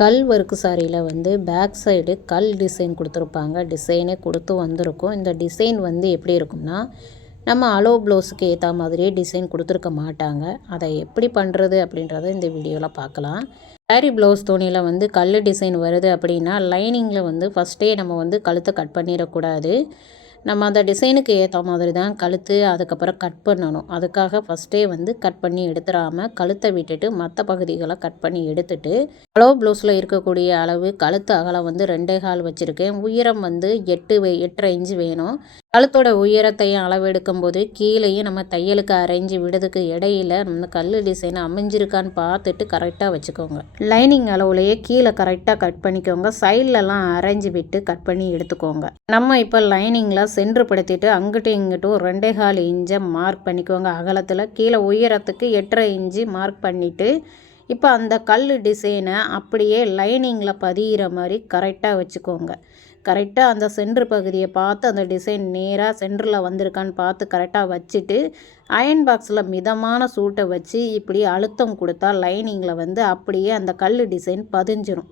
கல் ஒர்க்கு சாரியில் வந்து பேக் சைடு கல் டிசைன் கொடுத்துருப்பாங்க. டிசைனே கொடுத்து வந்திருக்கும். இந்த டிசைன் வந்து எப்படி இருக்கும்னா, நம்ம அலோ ப்ளவுஸுக்கு ஏற்ற மாதிரியே டிசைன் கொடுத்துருக்க மாட்டாங்க. அதை எப்படி பண்ணுறது அப்படின்றத இந்த வீடியோவில் பார்க்கலாம். சாரி ப்ளவுஸ் துணியில் வந்து கல் டிசைன் வருது அப்படின்னா, லைனிங்கில் வந்து ஃபஸ்ட்டே நம்ம வந்து கழுத்தை கட் பண்ணிடக்கூடாது. நம்ம அந்த டிசைனுக்கு ஏற்ற மாதிரி தான் கழுத்து அதுக்கப்புறம் கட் பண்ணணும். அதுக்காக ஃபஸ்ட்டே வந்து கட் பண்ணி எடுத்துடாமல் கழுத்தை விட்டுட்டு மற்ற பகுதிகளை கட் பண்ணி எடுத்துட்டு, அலோ ப்ளவுஸில் இருக்கக்கூடிய அளவு கழுத்து அகலம் வந்து 2.25 வச்சுருக்கேன். உயரம் வந்து 8.5 இன்ச்சு வேணும். கழுத்தோட உயரத்தையும் அளவெடுக்கும் போது கீழேயும் நம்ம தையலுக்கு அரைஞ்சி விடுறதுக்கு இடையில நம்ம கல் டிசைன் அமைஞ்சிருக்கான்னு பார்த்துட்டு கரெக்டாக வச்சுக்கோங்க. லைனிங் அளவுலையே கீழே கரெக்டாக கட் பண்ணிக்கோங்க. சைட்லலாம் அரைஞ்சி விட்டு கட் பண்ணி எடுத்துக்கோங்க. நம்ம இப்போ லைனிங்கில் சென்றுபடுத்திட்டு அங்கிட்டும் இங்கிட்டும் 2.25 இன்ச்சை மார்க் பண்ணிக்கோங்க. அகலத்தில் கீழே உயரத்துக்கு 8.5 இன்ச்சு மார்க் பண்ணிவிட்டு, இப்போ அந்த கல் டிசைனை அப்படியே லைனிங்கில் பதிகிற மாதிரி கரெக்டாக வச்சுக்கோங்க. கரெக்டாக அந்த சென்ட்ரு பகுதியை பார்த்து அந்த டிசைன் நேராக சென்டரில் வந்திருக்கான்னு பார்த்து கரெக்டாக வச்சுட்டு, அயன் பாக்ஸில் மிதமான சூட்டை வச்சு இப்படி அழுத்தம் கொடுத்தா லைனிங்கில் வந்து அப்படியே அந்த கல் டிசைன் பதிஞ்சிரும்.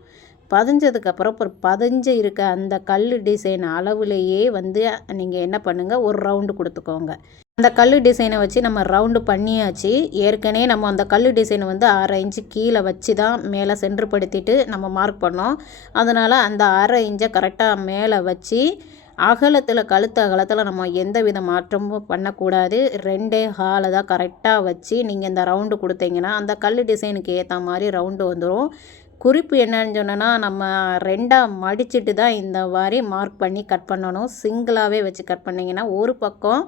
பதிஞ்சதுக்கப்புறம் இப்போ பதிஞ்சு இருக்க அந்த கல் டிசைன் அளவுலேயே வந்து நீங்கள் என்ன பண்ணுங்கள், ஒரு ரவுண்டு கொடுத்துக்கோங்க. அந்த கல் டிசைனை வச்சு நம்ம ரவுண்டு பண்ணியாச்சு. ஏற்கனவே நம்ம அந்த கல் டிசைனை வந்து 1/2 இன்ச்சு கீழே வச்சு தான் மேலே சென்றுபடுத்திட்டு நம்ம மார்க் பண்ணோம். அதனால் அந்த 1/2 இன்ச்சை கரெக்டாக மேலே வச்சு அகலத்தில் கழுத்து அகலத்தில் நம்ம எந்த வித மாற்றமும் பண்ணக்கூடாது. 2.25 தான் கரெக்டாக வச்சு நீங்கள் இந்த ரவுண்டு கொடுத்தீங்கன்னா அந்த கல் டிசைனுக்கு ஏற்ற மாதிரி ரவுண்டு வந்துடும். குறிப்பு என்னன்னு சொன்னோன்னா, நம்ம 2ஆக மடிச்சுட்டு தான் இந்த மாதிரி மார்க் பண்ணி கட் பண்ணணும். சிங்கிளாகவே வச்சு கட் பண்ணிங்கன்னா ஒரு பக்கம்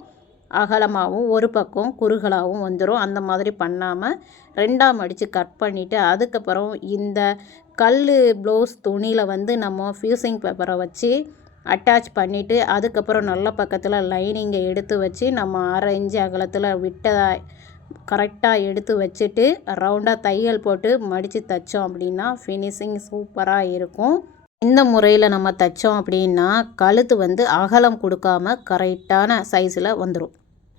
அகலமாகவும் ஒரு பக்கம் குறுகலாகவும் வந்துடும். அந்த மாதிரி பண்ணாமல் 2ஆக மடித்து கட் பண்ணிவிட்டு, அதுக்கப்புறம் இந்த கல் ப்ளவுஸ் துணியில் வந்து நம்ம ஃபியூசிங் பேப்பரை வச்சு அட்டாச் பண்ணிவிட்டு, அதுக்கப்புறம் நல்ல பக்கத்தில் லைனிங்கை எடுத்து வச்சு நம்ம 1/2 இன்ச்சு அகலத்தில் விட்டதை கரெக்டாக எடுத்து வச்சுட்டு ரவுண்டாக தையல் போட்டு மடித்து தைச்சோம் அப்படின்னா ஃபினிஷிங் சூப்பராக இருக்கும். இந்த முறையில் நம்ம தைச்சோம் அப்படின்னா கழுத்து வந்து அகலம் கொடுக்காம கரெக்டான சைஸில் வந்துடும்.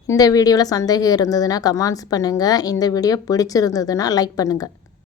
இந்த வீடியோவில் சந்தேகம் இருந்ததுன்னா கமெண்ட்ஸ் பண்ணுங்கள். இந்த வீடியோ பிடிச்சிருந்ததுன்னா லைக் பண்ணுங்கள்.